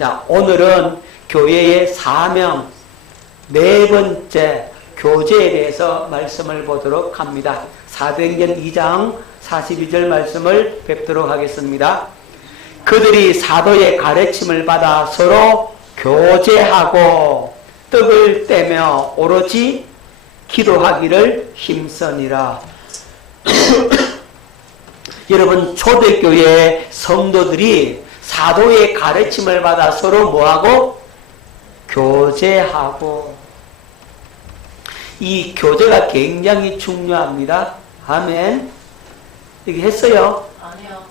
자, 오늘은 교회의 사명, 네 번째 교제에 대해서 말씀을 보도록 합니다. 사도행전 2장 42절 말씀을 뵙도록 하겠습니다. 그들이 사도의 가르침을 받아 서로 교제하고 떡을 떼며 오로지 기도하기를 힘쓰니라. 여러분, 초대교회 성도들이 사도의 가르침을 받아 서로 뭐하고? 교제하고. 이 교제가 굉장히 중요합니다. 아멘. 이게 했어요? 아니요.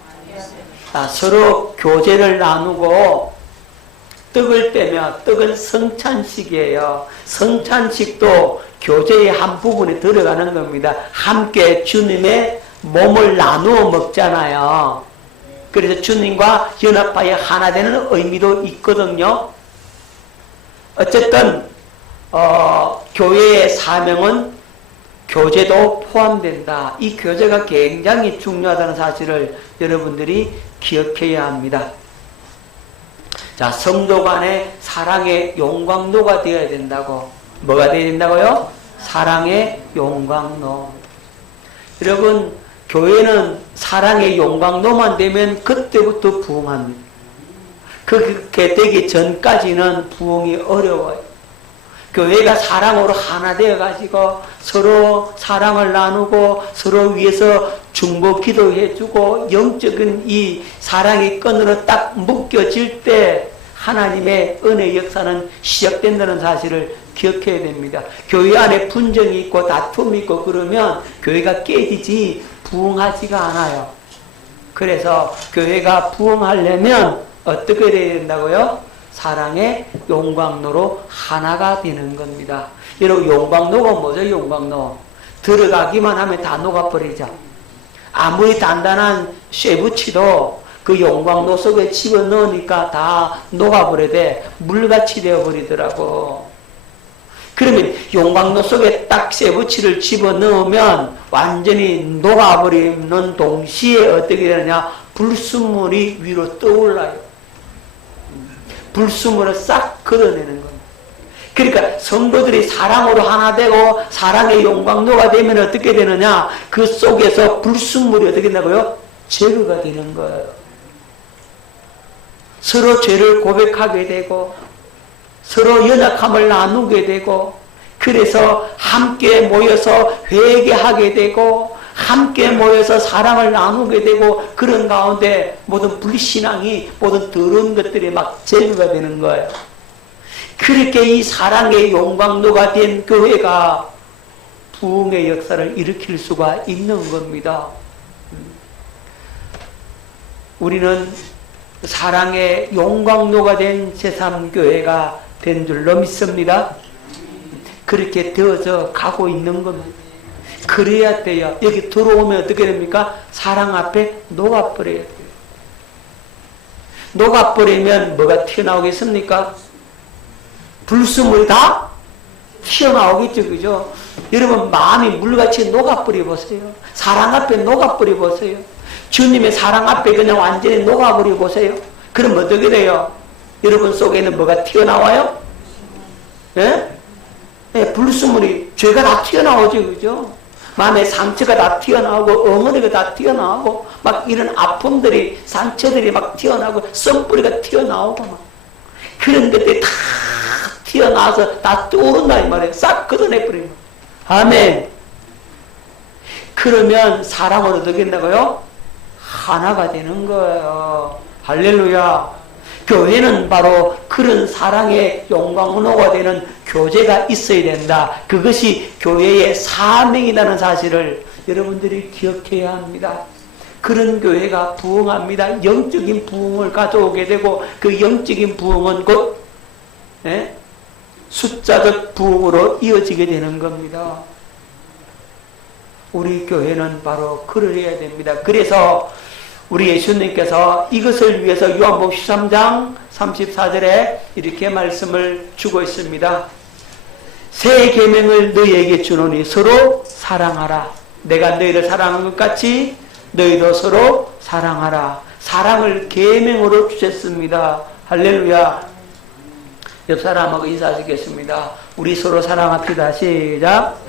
서로 교제를 나누고 떡을 떼며, 떡은 성찬식이에요. 성찬식도 교제의 한 부분에 들어가는 겁니다. 함께 주님의 몸을 나누어 먹잖아요. 그래서 주님과 연합하여 하나 되는 의미도 있거든요. 어쨌든 교회의 사명은 교제도 포함된다. 이 교제가 굉장히 중요하다는 사실을 여러분들이 기억해야 합니다. 자, 성도 간의 사랑의 용광로가 되어야 된다고. 뭐가 되어야 된다고요? 사랑의 용광로. 여러분, 교회는 사랑의 용광로만 되면 그때부터 부흥합니다. 그렇게 되기 전까지는 부흥이 어려워요. 교회가 사랑으로 하나 되어가지고 서로 사랑을 나누고 서로 위해서 중보 기도해주고 영적인 이 사랑의 끈으로 딱 묶여질 때 하나님의 은혜 역사는 시작된다는 사실을 기억해야 됩니다. 교회 안에 분쟁이 있고 다툼이 있고 그러면 교회가 깨지지 부흥하지가 않아요. 그래서 교회가 부흥하려면 어떻게 돼야 된다고요? 사랑의 용광로로 하나가 되는 겁니다. 여러분, 용광로가 뭐죠? 용광로. 들어가기만 하면 다 녹아버리죠. 아무리 단단한 쇠붙이도 그 용광로 속에 집어넣으니까 다 녹아버리되 물같이 되어버리더라고. 그러면 용광로 속에 딱 쇠붙이를 집어넣으면 완전히 녹아버리는 동시에 어떻게 되느냐? 불순물이 위로 떠올라요. 불순물을 싹 걷어내는 겁니다. 그러니까 성도들이 사랑으로 하나 되고 사랑의 용광로가 되면 어떻게 되느냐? 그 속에서 불순물이 어떻게 된다고요? 제거가 되는 거예요. 서로 죄를 고백하게 되고 서로 연약함을 나누게 되고 그래서 함께 모여서 회개하게 되고 함께 모여서 사랑을 나누게 되고 그런 가운데 모든 불신앙이 모든 더러운 것들이 막 제거가 되는 거예요. 그렇게 이 사랑의 용광로가 된 교회가 부흥의 역사를 일으킬 수가 있는 겁니다. 우리는 사랑의 용광로가 된 제3교회가 된 줄로 믿습니다. 그렇게 되어져 가고 있는 겁니다. 그래야 돼요. 여기 들어오면 어떻게 됩니까? 사랑 앞에 녹아버려야 돼요. 녹아버리면 뭐가 튀어나오겠습니까? 불순물이 다 튀어나오겠죠. 그죠? 여러분, 마음이 물같이 녹아버려 보세요. 사랑 앞에 녹아버려 보세요. 주님의 사랑 앞에 그냥 완전히 녹아버려 보세요. 그럼 어떻게 돼요? 여러분 속에는 뭐가 튀어나와요? 예? 예, 불순물이, 죄가 다 튀어나오죠. 그죠? 마음의 상처가 다 튀어나오고 엉덩이가 다 튀어나오고 막 이런 아픔들이 상처들이 막 튀어나오고 썬뿌리가 튀어나오고 막 그런 것들이 다 튀어나와서 다 떠오른다 이 말이에요. 싹 걷어내버리면. 아멘. 그러면 사랑으로 어떻게 된다고요? 하나가 되는 거예요. 할렐루야. 교회는 바로 그런 사랑의 용광로가 되는 교제가 있어야 된다. 그것이 교회의 사명이라는 사실을 여러분들이 기억해야 합니다. 그런 교회가 부흥합니다. 영적인 부흥을 가져오게 되고 그 영적인 부흥은 곧 숫자적 부흥으로 이어지게 되는 겁니다. 우리 교회는 바로 그러해야 됩니다. 그래서 우리 예수님께서 이것을 위해서 요한복음 13장 34절에 이렇게 말씀을 주고 있습니다. 새 계명을 너희에게 주노니 서로 사랑하라. 내가 너희를 사랑한 것 같이 너희도 서로 사랑하라. 사랑을 계명으로 주셨습니다. 할렐루야. 옆 사람하고 인사하시겠습니다. 우리 서로 사랑합시다. 시작.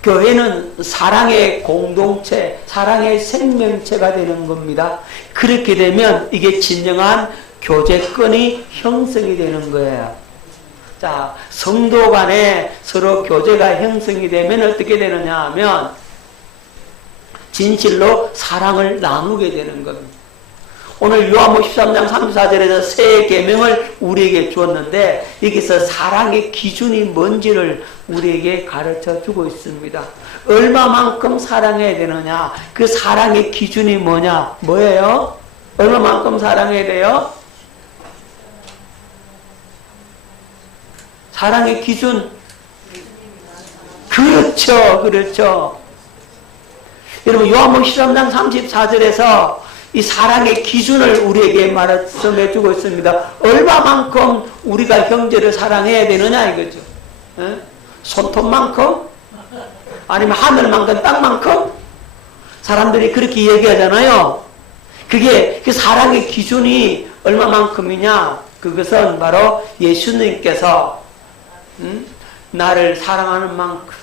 교회는 사랑의 공동체, 사랑의 생명체가 되는 겁니다. 그렇게 되면 이게 진정한 교제권이 형성이 되는 거예요. 자, 성도 간에 서로 교제가 형성이 되면 어떻게 되느냐 하면 진실로 사랑을 나누게 되는 겁니다. 오늘 요한복음 13장 34절에서 새 계명을 우리에게 주었는데 여기서 사랑의 기준이 뭔지를 우리에게 가르쳐 주고 있습니다. 얼마만큼 사랑해야 되느냐? 그 사랑의 기준이 뭐냐? 뭐예요? 얼마만큼 사랑해야 돼요? 사랑의 기준. 그렇죠. 그렇죠. 여러분 요한복음 13장 34절에서 이 사랑의 기준을 우리에게 말씀해 주고 있습니다. 얼마만큼 우리가 형제를 사랑해야 되느냐 이거죠. 에? 손톱만큼? 아니면 하늘만큼 땅만큼? 사람들이 그렇게 얘기하잖아요. 그게 그 사랑의 기준이 얼마만큼이냐? 그것은 바로 예수님께서 나를 사랑하는 만큼,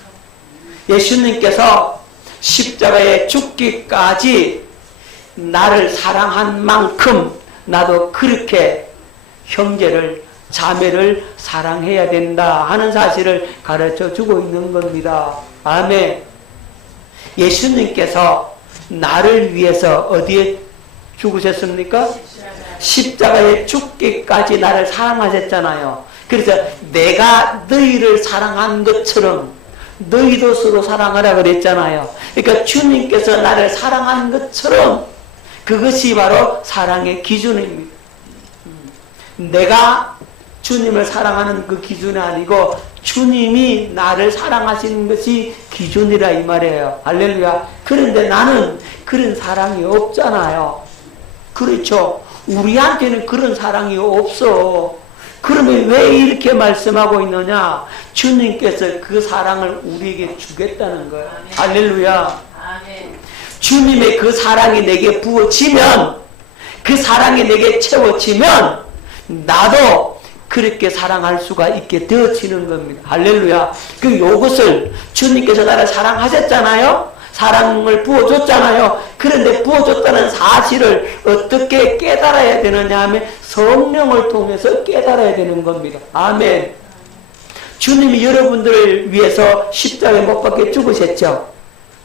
예수님께서 십자가에 죽기까지 나를 사랑한 만큼 나도 그렇게 형제를, 자매를 사랑해야 된다 하는 사실을 가르쳐 주고 있는 겁니다. 아멘. 예수님께서 나를 위해서 어디에 죽으셨습니까? 십자가에 죽기까지 나를 사랑하셨잖아요. 그래서 내가 너희를 사랑한 것처럼 너희도 서로 사랑하라 그랬잖아요. 그러니까 주님께서 나를 사랑한 것처럼 그것이 바로 사랑의 기준입니다. 내가 주님을 사랑하는 그 기준이 아니고 주님이 나를 사랑하시는 것이 기준이라 이 말이에요. 할렐루야. 그런데 나는 그런 사랑이 없잖아요. 그렇죠. 우리한테는 그런 사랑이 없어. 그러면 왜 이렇게 말씀하고 있느냐? 주님께서 그 사랑을 우리에게 주겠다는 거예요. 할렐루야. 아멘. 주님의 그 사랑이 내게 부어지면, 그 사랑이 내게 채워지면 나도 그렇게 사랑할 수가 있게 되어지는 겁니다. 할렐루야. 그 요것을 주님께서 나를 사랑하셨잖아요. 사랑을 부어줬잖아요. 그런데 부어줬다는 사실을 어떻게 깨달아야 되느냐 하면 성령을 통해서 깨달아야 되는 겁니다. 아멘. 주님이 여러분들을 위해서 십자가에 못 박혀 죽으셨죠.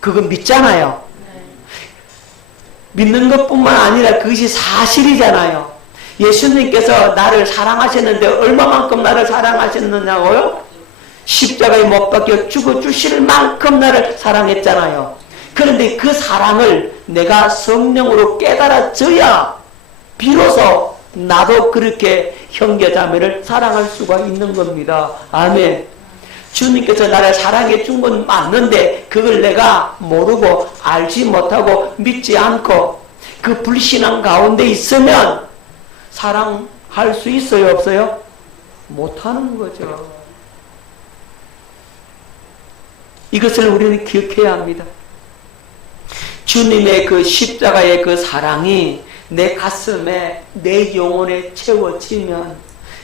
그거 믿잖아요. 믿는 것뿐만 아니라 그것이 사실이잖아요. 예수님께서 나를 사랑하셨는데 얼마만큼 나를 사랑하셨느냐고요? 십자가에 못 박혀 죽어주실 만큼 나를 사랑했잖아요. 그런데 그 사랑을 내가 성령으로 깨달아져야 비로소 나도 그렇게 형제자매를 사랑할 수가 있는 겁니다. 아멘. 주님께서 나를 사랑해 준 건 맞는데 그걸 내가 모르고 알지 못하고 믿지 않고 그 불신앙 가운데 있으면 사랑할 수 있어요? 없어요? 못하는 거죠. 이것을 우리는 기억해야 합니다. 주님의 그 십자가의 그 사랑이 내 가슴에, 내 영혼에 채워지면,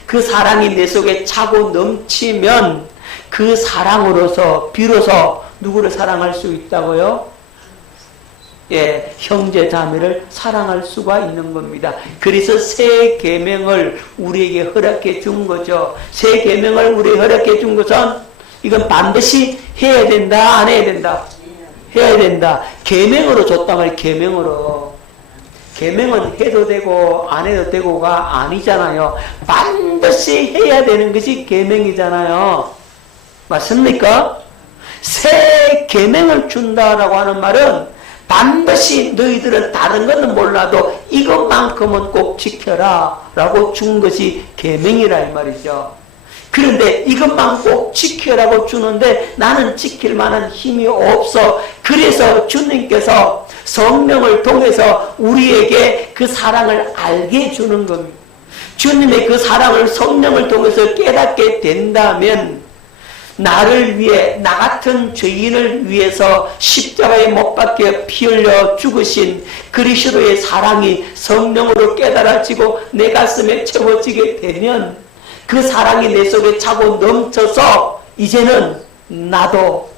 그 사랑이 내 속에 차고 넘치면 그 사랑으로서 비로소 누구를 사랑할 수 있다고요? 예, 형제 자매를 사랑할 수가 있는 겁니다. 그래서 새 계명을 우리에게 허락해 준 거죠. 새 계명을 우리에게 허락해 준 것은 이건 반드시 해야 된다, 안 해야 된다? 해야 된다. 계명으로 줬단 말이에요. 계명으로. 계명은 해도 되고 안 해도 되고가 아니잖아요. 반드시 해야 되는 것이 계명이잖아요. 맞습니까? 새 계명을 준다라고 하는 말은 반드시 너희들은 다른 것은 몰라도 이것만큼은 꼭 지켜라 라고 준 것이 계명이라 이 말이죠. 그런데 이것만 꼭 지켜라고 주는데 나는 지킬 만한 힘이 없어. 그래서 주님께서 성령을 통해서 우리에게 그 사랑을 알게 주는 겁니다. 주님의 그 사랑을 성령을 통해서 깨닫게 된다면 나를 위해, 나 같은 죄인을 위해서 십자가에 못 박혀 피 흘려 죽으신 그리스도의 사랑이 성령으로 깨달아지고 내 가슴에 채워지게 되면 그 사랑이 내 속에 차고 넘쳐서 이제는 나도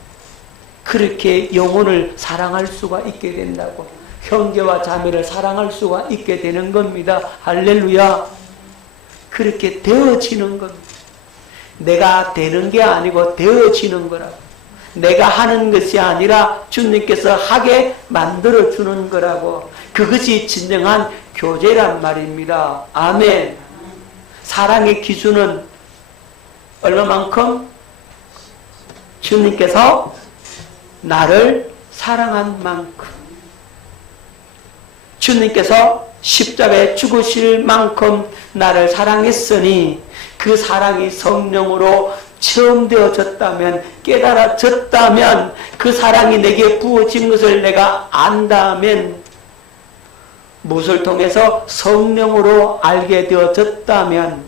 그렇게 영혼을 사랑할 수가 있게 된다고. 형제와 자매를 사랑할 수가 있게 되는 겁니다. 할렐루야. 그렇게 되어지는 겁니다. 내가 되는 게 아니고 되어지는 거라고. 내가 하는 것이 아니라 주님께서 하게 만들어주는 거라고. 그것이 진정한 교제란 말입니다. 아멘. 사랑의 기준은 얼마만큼? 주님께서 나를 사랑한 만큼. 주님께서 십자가에 죽으실 만큼 나를 사랑했으니 그 사랑이 성령으로 체험되어졌다면, 깨달아졌다면, 그 사랑이 내게 부어진 것을 내가 안다면, 무엇을 통해서? 성령으로 알게 되어졌다면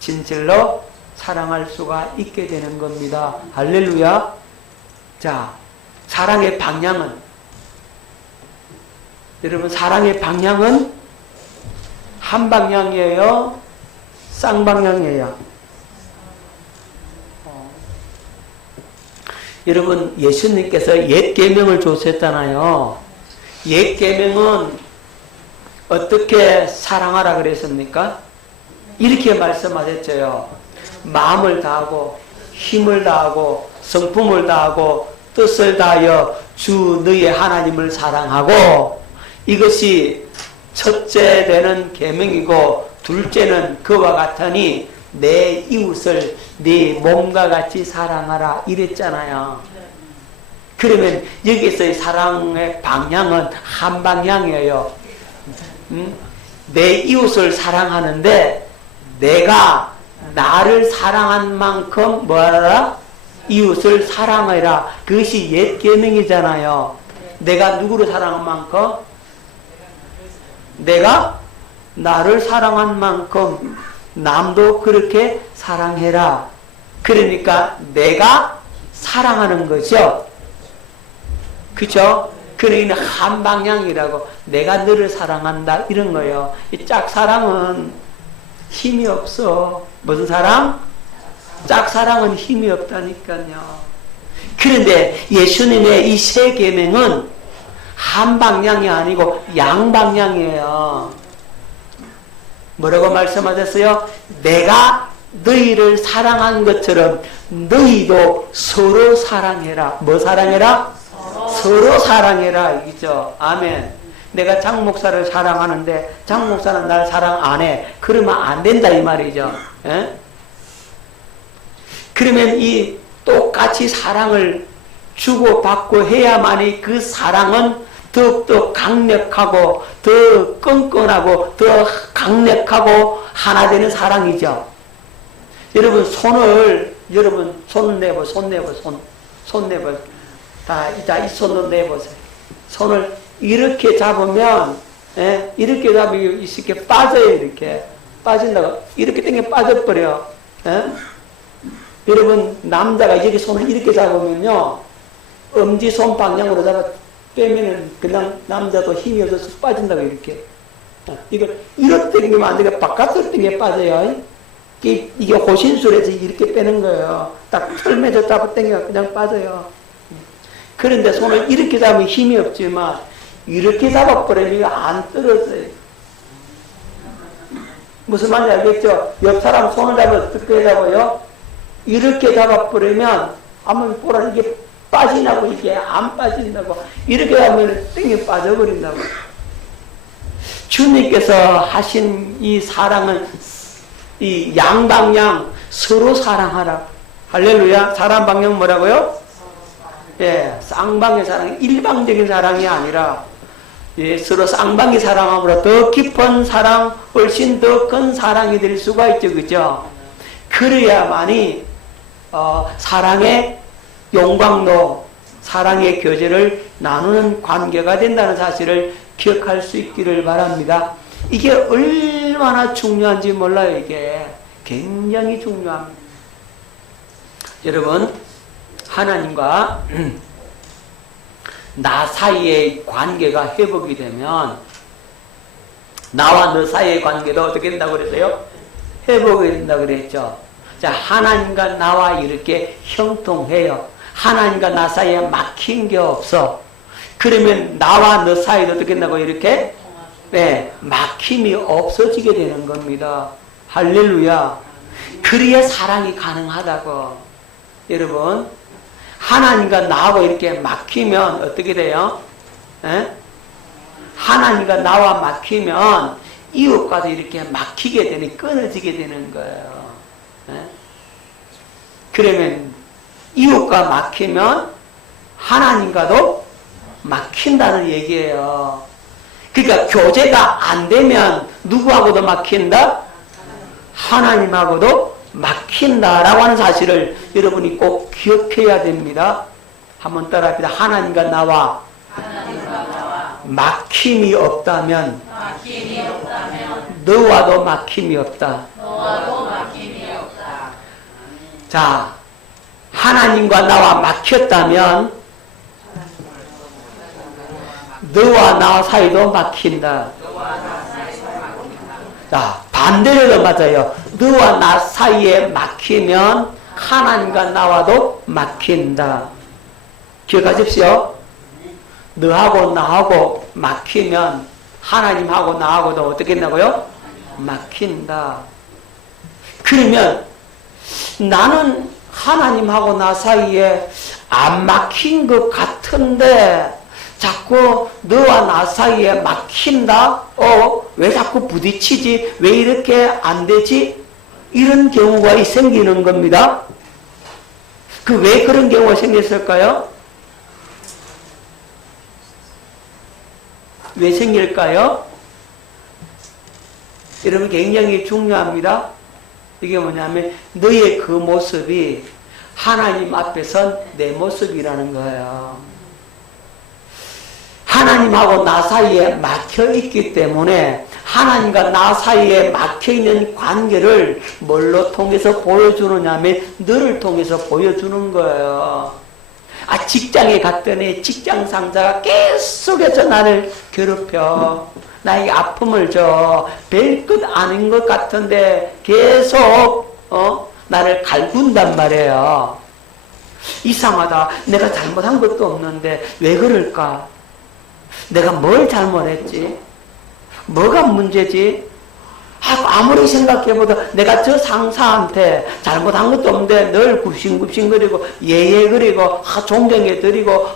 진실로 사랑할 수가 있게 되는 겁니다. 할렐루야. 자, 사랑의 방향은, 여러분, 사랑의 방향은 한 방향이에요? 쌍방향이에요? 여러분, 예수님께서 옛 계명을 주셨잖아요. 옛 계명은 어떻게 사랑하라 그랬습니까? 이렇게 말씀하셨죠. 마음을 다하고 힘을 다하고 성품을 다하고 뜻을 다하여 주 너의 하나님을 사랑하고, 이것이 첫째 되는 계명이고 둘째는 그와 같으니 내 이웃을 네 몸과 같이 사랑하라 이랬잖아요. 그러면 여기서의 사랑의 방향은 한 방향이에요. 내 이웃을 사랑하는데 내가 나를 사랑한 만큼 뭐하라? 이웃을 사랑해라. 그것이 옛 계명이잖아요. 내가 누구를 사랑한 만큼? 내가 나를 사랑한 만큼 남도 그렇게 사랑해라. 그러니까 내가 사랑하는 거죠. 그죠? 그러니까 한 방향이라고. 내가 너를 사랑한다 이런 거예요. 이 짝사랑은 힘이 없어. 무슨 사랑? 짝사랑은 힘이 없다니까요. 그런데 예수님의 이 세 계명은 한 방향이 아니고 양방향이에요. 뭐라고 말씀하셨어요? 내가 너희를 사랑한 것처럼 너희도 서로 사랑해라. 뭐 사랑해라? 서로 사랑해라. 이죠. 아멘. 내가 장 목사를 사랑하는데 장 목사는 날 사랑 안 해. 그러면 안 된다 이 말이죠. 에? 그러면 이 똑같이 사랑을 주고받고 해야만이 그 사랑은 더욱더 강력하고 더 끈끈하고 더 강력하고 하나 되는 사랑이죠. 여러분 여러분 손 내보 손 내보 다 이 손으로 내보세요. 손을 이렇게 잡으면 이렇게 잡으면 이렇게 빠져요. 이렇게 빠진다고 이렇게 당겨 빠져버려. 여러분 남자가 여기 손을 이렇게 잡으면요 엄지 손 방향으로 잡아 빼면은 그냥 남자도 힘이 없어서 빠진다고 이렇게. 이걸 이렇게 당기면 안 되게 바깥으로 당겨 빠져요. 이게 호신술에서 이렇게 빼는 거예요. 딱 털매져 잡아 당겨 그냥 빠져요. 그런데 손을 이렇게 잡으면 힘이 없지만 이렇게 잡아버리면 안 떨어져요. 무슨 말인지 알겠죠? 옆 사람 손을 잡아 어떻게 잡아요? 이렇게 잡아버리면 한번 보라 이게 빠지나고 이게 안 빠진다고. 이렇게 하면 땡이 빠져버린다고. 주님께서 하신 이 사랑은 이 양방향 서로 사랑하라. 할렐루야. 사랑 방향 뭐라고요? 예, 쌍방의 사랑, 일방적인 사랑이 아니라 예, 서로 쌍방이 사랑함으로 더 깊은 사랑, 훨씬 더 큰 사랑이 될 수가 있죠. 그죠? 그래야만이 사랑의 용광로, 사랑의 교제를 나누는 관계가 된다는 사실을 기억할 수 있기를 바랍니다. 이게 얼마나 중요한지 몰라요. 이게 굉장히 중요합니다. 여러분, 하나님과 나 사이의 관계가 회복이 되면 나와 너 사이의 관계도 어떻게 된다고 그랬어요? 회복이 된다고 그랬죠. 자, 하나님과 나와 이렇게 형통해요. 하나님과 나 사이에 막힌 게 없어. 그러면 나와 너 사이도 어떻게 된다고 이렇게? 네, 막힘이 없어지게 되는 겁니다. 할렐루야. 그래야 사랑이 가능하다고. 여러분, 하나님과 나하고 이렇게 막히면 어떻게 돼요? 에? 하나님과 나와 막히면 이웃과도 이렇게 막히게 되니 끊어지게 되는 거예요. 에? 그러면 이웃과 막히면 하나님과도 막힌다는 얘기예요. 그러니까 교제가 안 되면 누구하고도 막힌다? 하나님하고도 막힌다라고 하는 사실을 여러분이 꼭 기억해야 됩니다. 한번 따라합니다. 하나님과 나와 막힘이 없다면 너와도 막힘이 없다. 자, 하나님과 나와 막혔다면 너와 나 사이도 막힌다. 자, 반대로도 맞아요. 너와 나 사이에 막히면 하나님과 나와도 막힌다. 기억하십시오. 너하고 나하고 막히면 하나님하고 나하고도 어떻게 된다고요? 막힌다. 그러면 나는 하나님하고 나 사이에 안 막힌 것 같은데 자꾸 너와 나 사이에 막힌다? 왜 자꾸 부딪히지? 왜 이렇게 안 되지? 이런 경우가 생기는 겁니다. 왜 그런 경우가 생겼을까요? 왜 생길까요? 여러분, 굉장히 중요합니다. 이게 뭐냐면 너의 그 모습이 하나님 앞에선 내 모습이라는 거예요. 하나님하고 나 사이에 막혀있기 때문에 하나님과 나 사이에 막혀있는 관계를 뭘로 통해서 보여주느냐면 너를 통해서 보여주는 거예요. 직장에 갔더니 직장 상사가 계속해서 나를 괴롭혀. 나에게 아픔을 줘. 별것 아닌 것 같은데 계속 나를 갈군단 말이에요. 이상하다. 내가 잘못한 것도 없는데 왜 그럴까? 내가 뭘 잘못했지? 뭐가 문제지? 아무리 생각해보다 내가 저 상사한테 잘못한 것도 없는데 늘 굽신굽신거리고 예예거리고 존경해드리고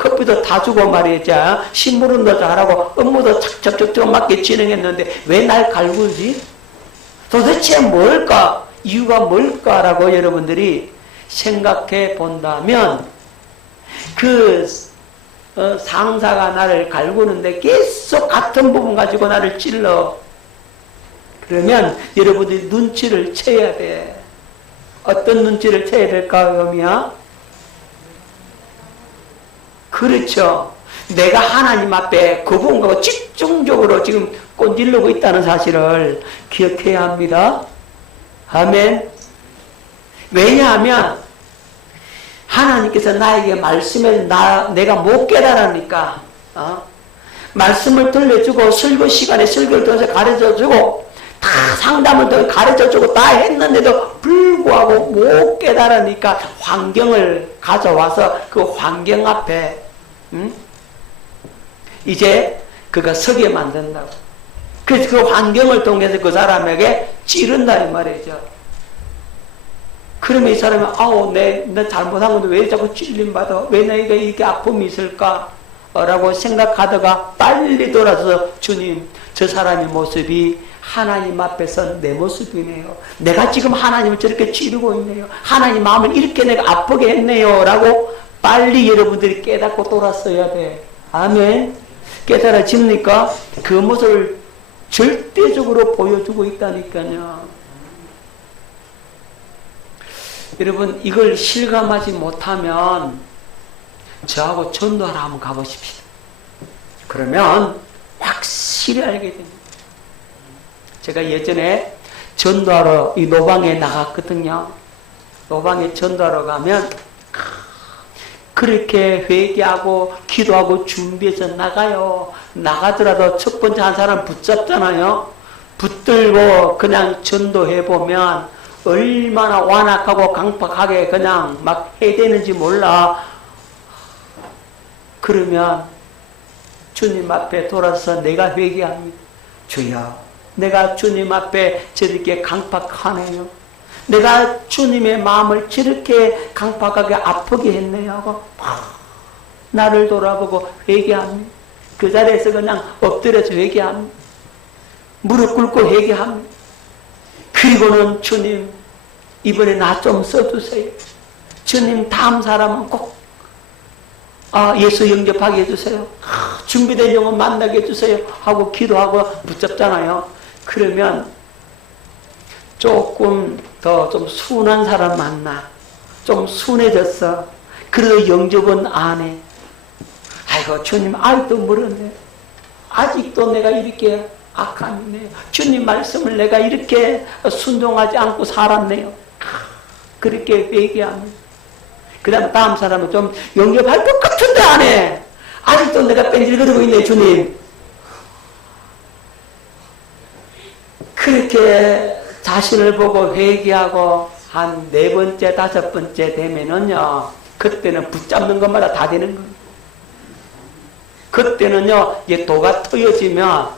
커피도 다 주고 말이죠. 심부름도 잘하고 업무도 착착착착 맞게 진행했는데 왜 날 갈구지? 도대체 뭘까? 이유가 뭘까라고 여러분들이 생각해 본다면 그 상사가 나를 갈구는데 계속 같은 부분 가지고 나를 찔러. 그러면 여러분들이 눈치를 채야 돼. 어떤 눈치를 채야 될까, 그러면? 그렇죠. 내가 하나님 앞에 그분과 집중적으로 지금 꼰질르고 있다는 사실을 기억해야 합니다. 아멘. 왜냐하면 하나님께서 나에게 말씀을 내가 못 깨달으니까 말씀을 들려주고 설교 시간에 설교를 통해서 가르쳐주고 다 상담을 통해 가르쳐주고 다 했는데도 불구하고 못 깨달으니까 환경을 가져와서 그 환경 앞에 이제 그가 서게 만든다고. 그래서 그 환경을 통해서 그 사람에게 찌른다 이 말이죠. 그러면 이 사람이 내 잘못한 건데 왜 자꾸 찔림받아? 왜 내가 이렇게 아픔이 있을까? 라고 생각하다가 빨리 돌아서 주님, 저 사람의 모습이 하나님 앞에서 내 모습이네요. 내가 지금 하나님을 저렇게 찌르고 있네요. 하나님 마음을 이렇게 내가 아프게 했네요. 라고 빨리 여러분들이 깨닫고 돌았어야 돼. 아멘. 깨달아집니까? 그 모습을 절대적으로 보여주고 있다니까요. 여러분, 이걸 실감하지 못하면 저하고 전도하러 한번 가보십시다. 그러면 확실히 알게 됩니다. 제가 예전에 전도하러 이 노방에 나갔거든요. 노방에 전도하러 가면 그렇게 회개하고 기도하고 준비해서 나가요. 나가더라도 첫 번째 한 사람 붙잡잖아요. 붙들고 그냥 전도해보면 얼마나 완악하고 강팍하게 그냥 막 해대는지 몰라. 그러면 주님 앞에 돌아서 내가 회개합니다. 주여, 내가 주님 앞에 저렇게 강팍하네요. 내가 주님의 마음을 저렇게 강팍하게 아프게 했네요 하고 나를 돌아보고 회개합니다. 그 자리에서 그냥 엎드려서 회개합니다. 무릎 꿇고 회개합니다. 그리고는 주님 이번에 나 좀 써주세요. 주님 다음 사람은 꼭 예수 영접하게 해주세요. 준비된 영혼 만나게 해주세요 하고 기도하고 붙잡잖아요. 그러면 조금 더 좀 순한 사람 만나. 좀 순해졌어. 그래도 영접은 안 해. 아이고 주님 아직도 멀었네. 아직도 내가 이렇게 악하네요. 주님 말씀을 내가 이렇게 순종하지 않고 살았네요. 그렇게 회개합니다. 그 다음 다음 사람은 좀 영접할 것 같은데 안 해. 아직도 내가 뺀질거리고 있네 주님. 그렇게 자신을 보고 회개하고 한 4번째, 5번째 되면은요, 그때는 붙잡는 것마다 다 되는 거예요. 그때는요, 이제 도가 트여지면,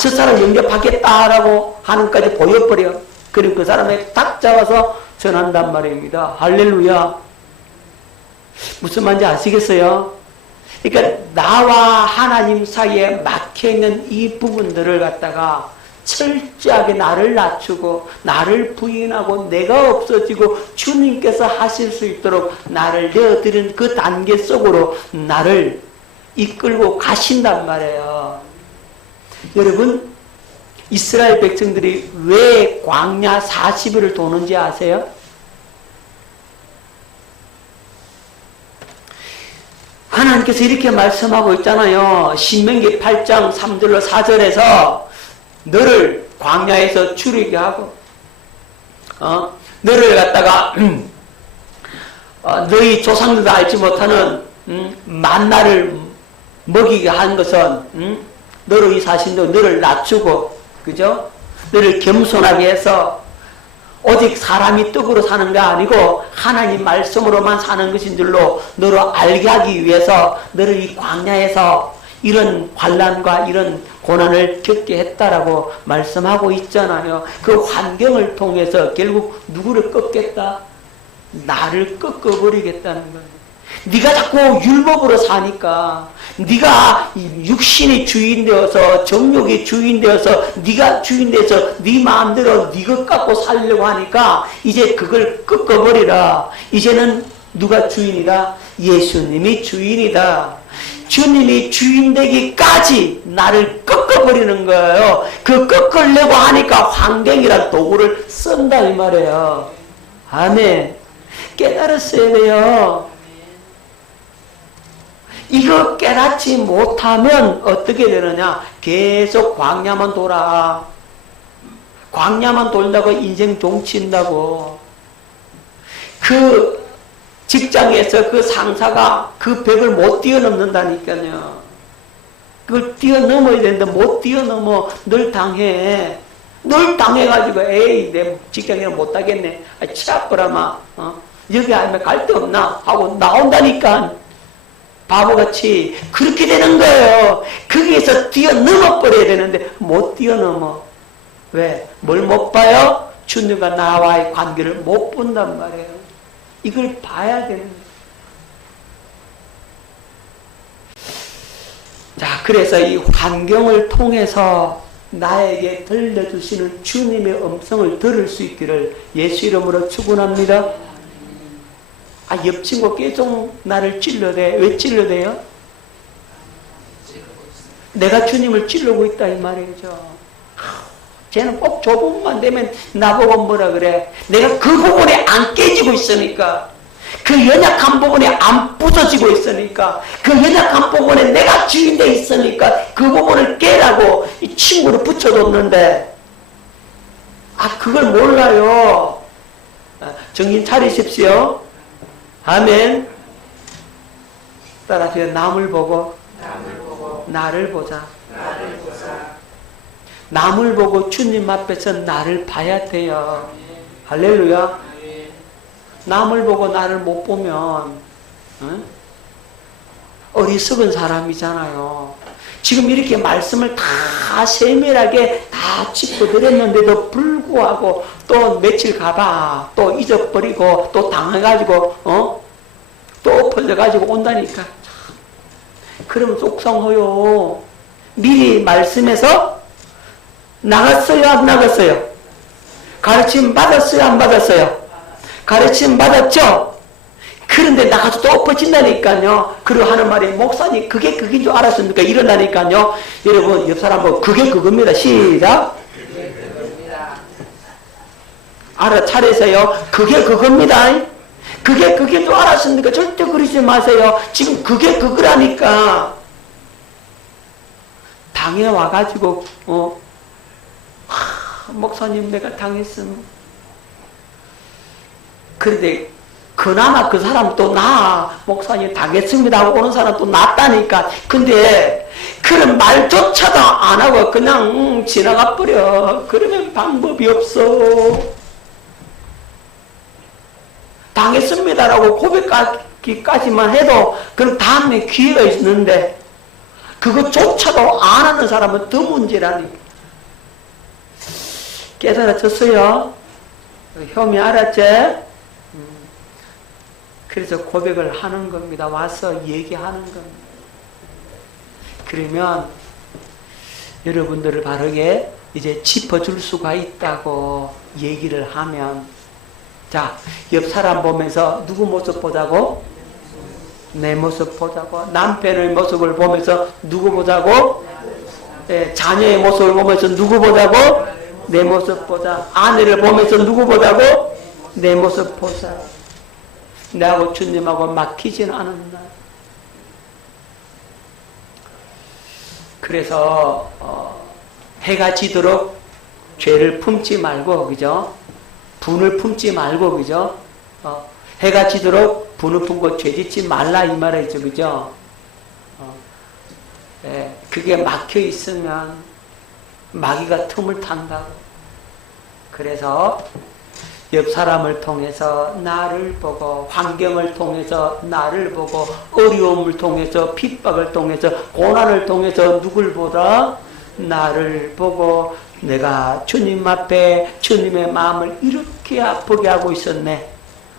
저 사람 영접하겠다라고 하는 것까지 보여버려. 그리고 그 사람에 딱 잡아서 전한단 말입니다. 할렐루야. 무슨 말인지 아시겠어요? 그러니까 나와 하나님 사이에 막혀있는 이 부분들을 갖다가 철저하게 나를 낮추고 나를 부인하고 내가 없어지고 주님께서 하실 수 있도록 나를 내어드린 그 단계 속으로 나를 이끌고 가신단 말이에요. 여러분, 이스라엘 백성들이 왜 광야 40일을 도는지 아세요? 하나님께서 이렇게 말씀하고 있잖아요. 신명기 8장 3절로 4절에서 너를 광야에서 추리게 하고 너를 갖다가 너희 조상들도 알지 못하는 만나를 먹이게 한 것은 너로 이 사신도 너를 낮추고 그죠? 너를 겸손하게 해서 오직 사람이 떡으로 사는 게 아니고 하나님 말씀으로만 사는 것인 줄로 너로 알게 하기 위해서 너를 이 광야에서 이런 환난과 이런 고난을 겪게 했다라고 말씀하고 있잖아요. 그 환경을 통해서 결국 누구를 꺾겠다? 나를 꺾어버리겠다는 거예요. 네가 자꾸 율법으로 사니까 네가 육신이 주인 되어서 정욕이 주인 되어서 네가 주인 되어서 네 마음대로 네 것 갖고 살려고 하니까 이제 그걸 꺾어버리라. 이제는 누가 주인이다? 예수님이 주인이다. 주님이 주인 되기까지 나를 꺾어버리는 거예요. 그 꺾으려고 하니까 환경이란 도구를 쓴다 이 말이에요. 아멘. 깨달았어야 돼요. 이거 깨닫지 못하면 어떻게 되느냐? 계속 광야만 돌아. 광야만 돌다가 인생 종친다고. 그 직장에서 그 상사가 그 벽을 못 뛰어넘는다니까요. 그걸 뛰어넘어야 되는데 못 뛰어넘어. 늘 당해. 늘 당해가지고 에이 내 직장에는 못 하겠네. 치아프라마 여기 하면 갈 데 없나 하고 나온다니까. 바보같이 그렇게 되는 거예요. 거기에서 뛰어넘어 버려야 되는데 못 뛰어넘어. 왜? 뭘 못 봐요? 주님과 나와의 관계를 못 본단 말이에요. 이걸 봐야 되는 거예요. 자, 그래서 이 환경을 통해서 나에게 들려주시는 주님의 음성을 들을 수 있기를 예수 이름으로 축원합니다. 옆 친구 계속 나를 찔러대. 왜 찔러대요? 내가 주님을 찔르고 있다 이 말이죠. 쟤는 꼭 저 부분만 되면 나보고 뭐라 그래. 내가 그 부분에 안 깨지고 있으니까, 그 연약한 부분에 안 부서지고 있으니까, 그 연약한 부분에 내가 주인돼 있으니까 그 부분을 깨라고 이 친구를 붙여뒀는데 그걸 몰라요. 정신 차리십시오. 아멘. 따라서 남을 보고 나를 보자. 남을 보고 주님 앞에서 나를 봐야 돼요. 할렐루야. 남을 보고 나를 못 보면 어리석은 사람이잖아요. 지금 이렇게 말씀을 다 세밀하게 다 짚어드렸는데도 불구하고 또 며칠 가봐 또 잊어버리고 또 당해가지고 또 엎어져가지고 온다니까. 그러면 속상해요. 미리 말씀에서 나갔어요 안 나갔어요? 가르침 받았어요 안 받았어요? 가르침 받았죠? 그런데 나가서 또 엎어진다니까요. 그리고 하는 말이 목사님 그게 그긴 줄 알았습니까? 이런다니까요. 여러분 옆 사람 보고 그게 그겁니다. 시작. 알아차리세요. 그게 그겁니다. 그게 그긴 줄 알았습니까? 절대 그러지 마세요. 지금 그게 그거라니까. 당해와가지고 목사님 내가 당했음. 그런데 그나마 그 사람 또 목사님 당했습니다 하고 오는 사람 또 낫다니까. 근데 그런 말조차도 안 하고 그냥 지나가 버려. 그러면 방법이 없어. 당했습니다라고 고백하기까지만 해도 그럼 다음에 기회가 있는데 그것조차도 안 하는 사람은 더 문제라니까. 깨달아졌어요? 혐이 알았지? 그래서 고백을 하는 겁니다. 와서 얘기하는 겁니다. 그러면 여러분들을 바르게 이제 짚어줄 수가 있다고 얘기를 하면, 자, 옆 사람 보면서 누구 모습 보자고? 내 모습 보자고. 남편의 모습을 보면서 누구 보자고? 네, 자녀의 모습을 보면서 누구 보자고? 내 모습 보자. 아내를 보면서 누구 보자고? 내 모습 보자. 나하고 주님하고 막히지는 않은 날. 그래서 해가 지도록 죄를 품지 말고, 그죠? 분을 품지 말고, 그죠? 해가 지도록 분을 품고 죄 짓지 말라 이 말이죠, 그죠? 그게 막혀 있으면 마귀가 틈을 탄다고. 그래서 옆 사람을 통해서 나를 보고, 환경을 통해서 나를 보고, 어려움을 통해서, 핍박을 통해서, 고난을 통해서 누굴 보다? 나를 보고, 내가 주님 앞에 주님의 마음을 이렇게 아프게 하고 있었네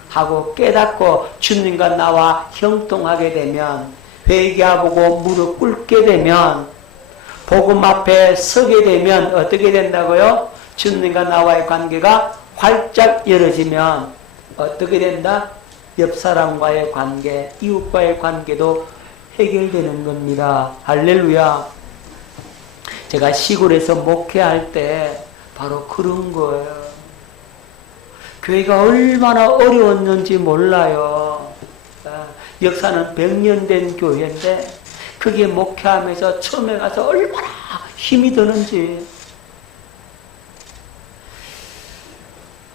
하고 깨닫고 주님과 나와 형통하게 되면, 회개하고 무릎 꿇게 되면, 복음 앞에 서게 되면 어떻게 된다고요? 주님과 나와의 관계가 활짝 열어지면 어떻게 된다? 옆 사람과의 관계, 이웃과의 관계도 해결되는 겁니다. 할렐루야. 제가 시골에서 목회할 때 바로 그런 거예요. 교회가 얼마나 어려웠는지 몰라요. 역사는 100년 된 교회인데 그게 목회하면서 처음에 가서 얼마나 힘이 드는지.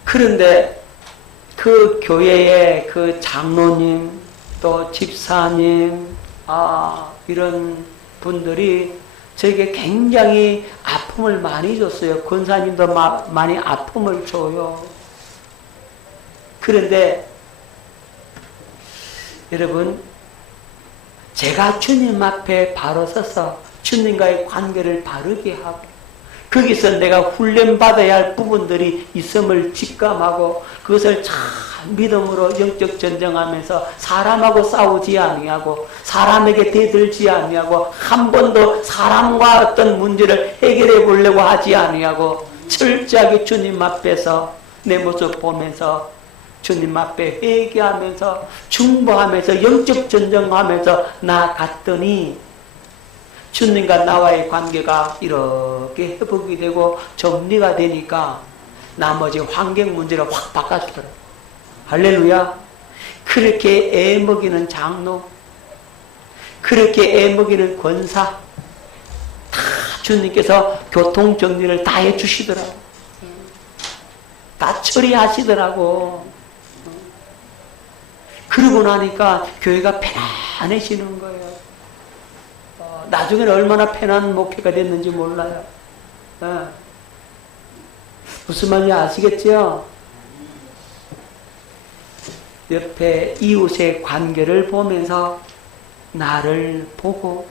그런데 그 교회의 그 장로님, 또 집사님, 이런 분들이 저에게 굉장히 아픔을 많이 줬어요. 권사님도 많이 아픔을 줘요. 그런데 여러분, 제가 주님 앞에 바로 서서 주님과의 관계를 바르게 하고, 거기서 내가 훈련받아야 할 부분들이 있음을 직감하고 그것을 참 믿음으로 영적 전쟁하면서 사람하고 싸우지 아니하고 사람에게 대들지 아니하고 한 번도 사람과 어떤 문제를 해결해 보려고 하지 아니하고 철저하게 주님 앞에서 내 모습 보면서 주님 앞에 회개하면서 중보하면서 영적 전쟁하면서 나아갔더니 주님과 나와의 관계가 이렇게 회복이 되고 정리가 되니까 나머지 환경 문제를 확 바꿔주더라고요. 할렐루야. 그렇게 애먹이는 장로, 그렇게 애먹이는 권사 다 주님께서 교통정리를 다 해주시더라고요. 다 처리하시더라고. 그러고 나니까 교회가 편안해지는 거예요. 나중에는 얼마나 편한 목회가 됐는지 몰라요. 무슨 말인지 아시겠죠? 옆에 이웃의 관계를 보면서 나를 보고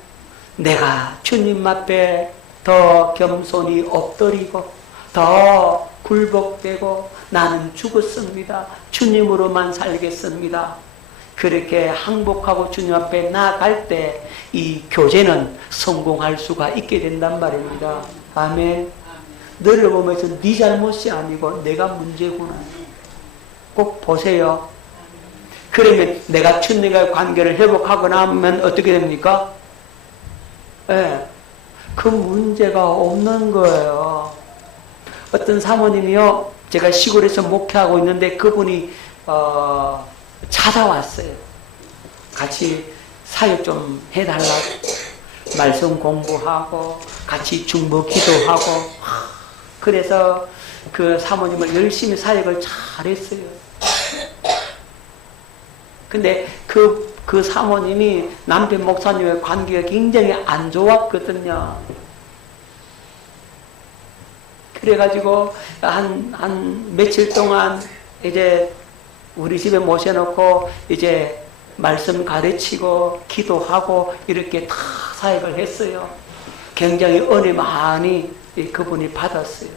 내가 주님 앞에 더 겸손히 엎드리고 더 굴복되고 나는 죽었습니다. 주님으로만 살겠습니다. 그렇게 항복하고 주님 앞에 나아갈 때 이 교제는 성공할 수가 있게 된단 말입니다. 아멘. 너를 보면서 네 잘못이 아니고 내가 문제구나. 꼭 보세요. 그러면 내가 주님과의 관계를 회복하고 나면 어떻게 됩니까? 그 문제가 없는 거예요. 어떤 사모님이요, 제가 시골에서 목회하고 있는데 그분이 찾아왔어요. 같이 사역 좀 해달라고. 말씀 공부하고 같이 중보 기도하고. 그래서 그 사모님은 열심히 사역을 잘했어요. 근데 그 사모님이 남편 목사님의 관계가 굉장히 안 좋았거든요. 그래가지고 한 며칠 동안 이제 우리 집에 모셔놓고 이제 말씀 가르치고 기도하고 이렇게 다 사역을 했어요. 굉장히 은혜 많이 그분이 받았어요.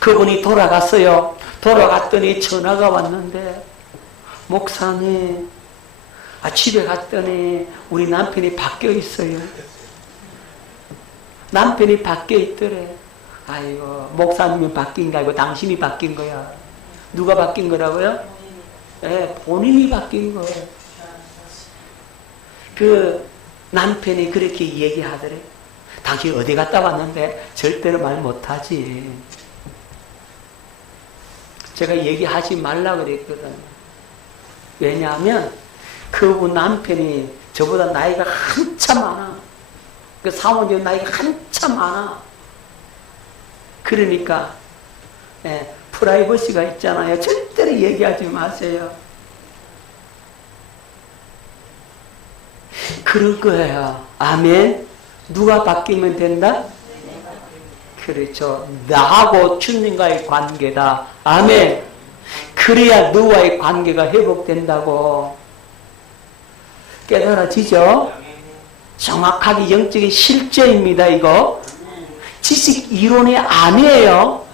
그분이 돌아갔어요. 돌아갔더니 전화가 왔는데, 목사님, 집에 갔더니 우리 남편이 바뀌어 있어요. 남편이 바뀌어 있더래. 아이고, 목사님이 바뀐 게 아니고 당신이 바뀐 거야. 누가 바뀐 거라고요? 본인이 바뀐 거예요. 그 남편이 그렇게 얘기하더래. 당신 어디 갔다 왔는데 절대로 말 못하지. 제가 얘기하지 말라 그랬거든. 왜냐하면 그분 남편이 저보다 나이가 한참 많아. 그 사모님 나이가 한참 많아. 그러니까 프라이버시가 있잖아요. 절대로 얘기하지 마세요. 그럴 거예요. 아멘. 누가 바뀌면 된다? 그렇죠. 나하고 주님과의 관계다. 아멘. 그래야 너와의 관계가 회복된다고. 깨달아지죠? 정확하게 영적인 실제입니다. 이거 지식 이론이 아니에요.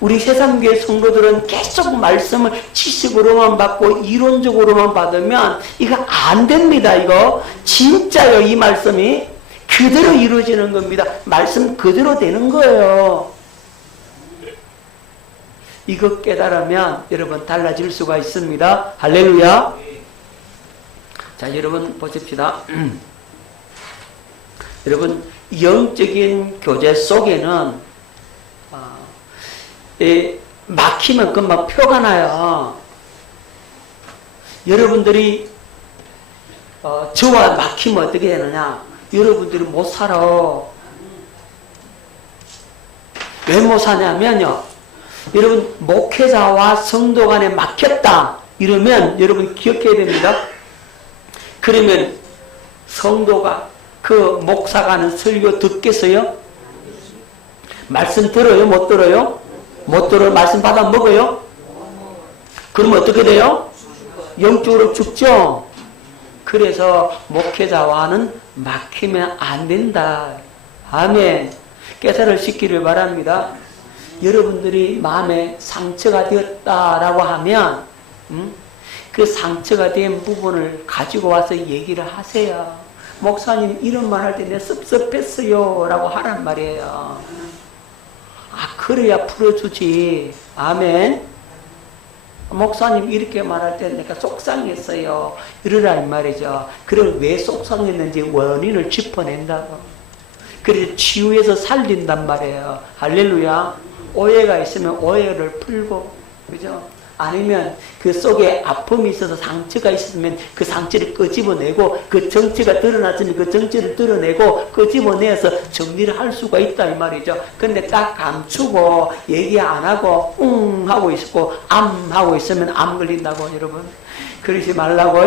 우리 세상교회 성도들은 계속 말씀을 지식으로만 받고 이론적으로만 받으면 이거 안 됩니다. 이거 진짜요. 이 말씀이 그대로 이루어지는 겁니다. 말씀 그대로 되는 거예요. 이거 깨달으면 여러분 달라질 수가 있습니다. 할렐루야. 자, 여러분 보십시다. 여러분 영적인 교제 속에는 막히면 금방 표가 나요. 여러분들이 저와 막히면 어떻게 되느냐? 여러분들이 못 살아. 왜 못 사냐면요, 여러분 목회자와 성도 간에 막혔다 이러면 여러분 기억해야 됩니다. 그러면 성도가 그 목사가 하는 설교 듣겠어요? 말씀 들어요? 못 들어요? 못 들어요? 말씀 받아 먹어요? 그러면 어떻게 돼요? 영적으로 죽죠? 그래서 목회자와는 막히면 안 된다. 아멘. 깨달으시기를 바랍니다. 여러분들이 마음에 상처가 되었다라고 하면 그 상처가 된 부분을 가지고 와서 얘기를 하세요. 목사님 이런 말 할 때 내가 섭섭했어요 라고 하란 말이에요. 그래야 풀어주지. 아멘. 목사님 이렇게 말할 때 내가 속상했어요 이러란 말이죠. 그걸 왜 속상했는지 원인을 짚어낸다고. 그래서 치유해서 살린단 말이에요. 할렐루야. 오해가 있으면 오해를 풀고, 그죠? 아니면 그 속에 아픔이 있어서 상처가 있으면 그 상처를 끄집어내고, 그 정체가 드러났으면 그 정체를 드러내고 끄집어내서 정리를 할 수가 있다 이 말이죠. 근데 딱 감추고 얘기 안 하고 하고 있고 암 하고 있으면 암 걸린다고. 여러분 그러지 말라고.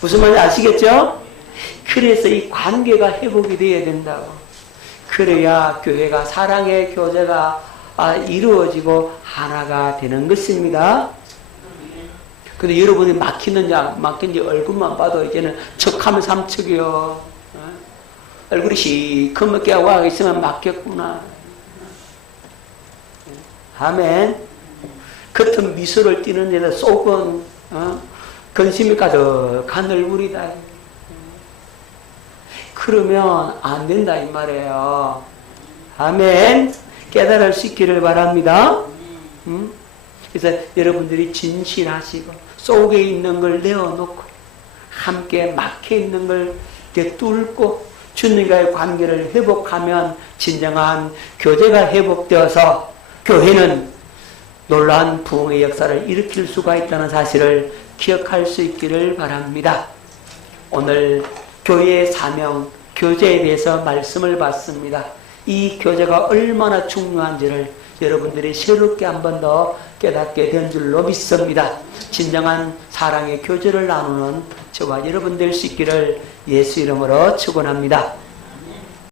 무슨 말인지 아시겠죠? 그래서 이 관계가 회복이 되어야 된다고. 그래야 교회가 사랑의 교제가 이루어지고 하나가 되는 것입니다. 근데 여러분이 막힌지 얼굴만 봐도 이제는 척하면 삼척이요. 얼굴이 시커멓게 하고 있으면 막혔구나. 아멘. 겉은 미소를 띠는 데다 속은 근심이 가득한 얼굴이다. 그러면 안 된다 이 말이에요. 아멘. 깨달을 수 있기를 바랍니다. 그래서 여러분들이 진실하시고 속에 있는 걸 내어놓고 함께 막혀 있는 걸 뚫고 주님과의 관계를 회복하면 진정한 교제가 회복되어서 교회는 놀라운 부흥의 역사를 일으킬 수가 있다는 사실을 기억할 수 있기를 바랍니다. 오늘 교회의 사명, 교제에 대해서 말씀을 받습니다. 이 교제가 얼마나 중요한지를 여러분들이 새롭게 한 번 더 깨닫게 된 줄로 믿습니다. 진정한 사랑의 교제를 나누는 저와 여러분 될 수 있기를 예수 이름으로 축원합니다.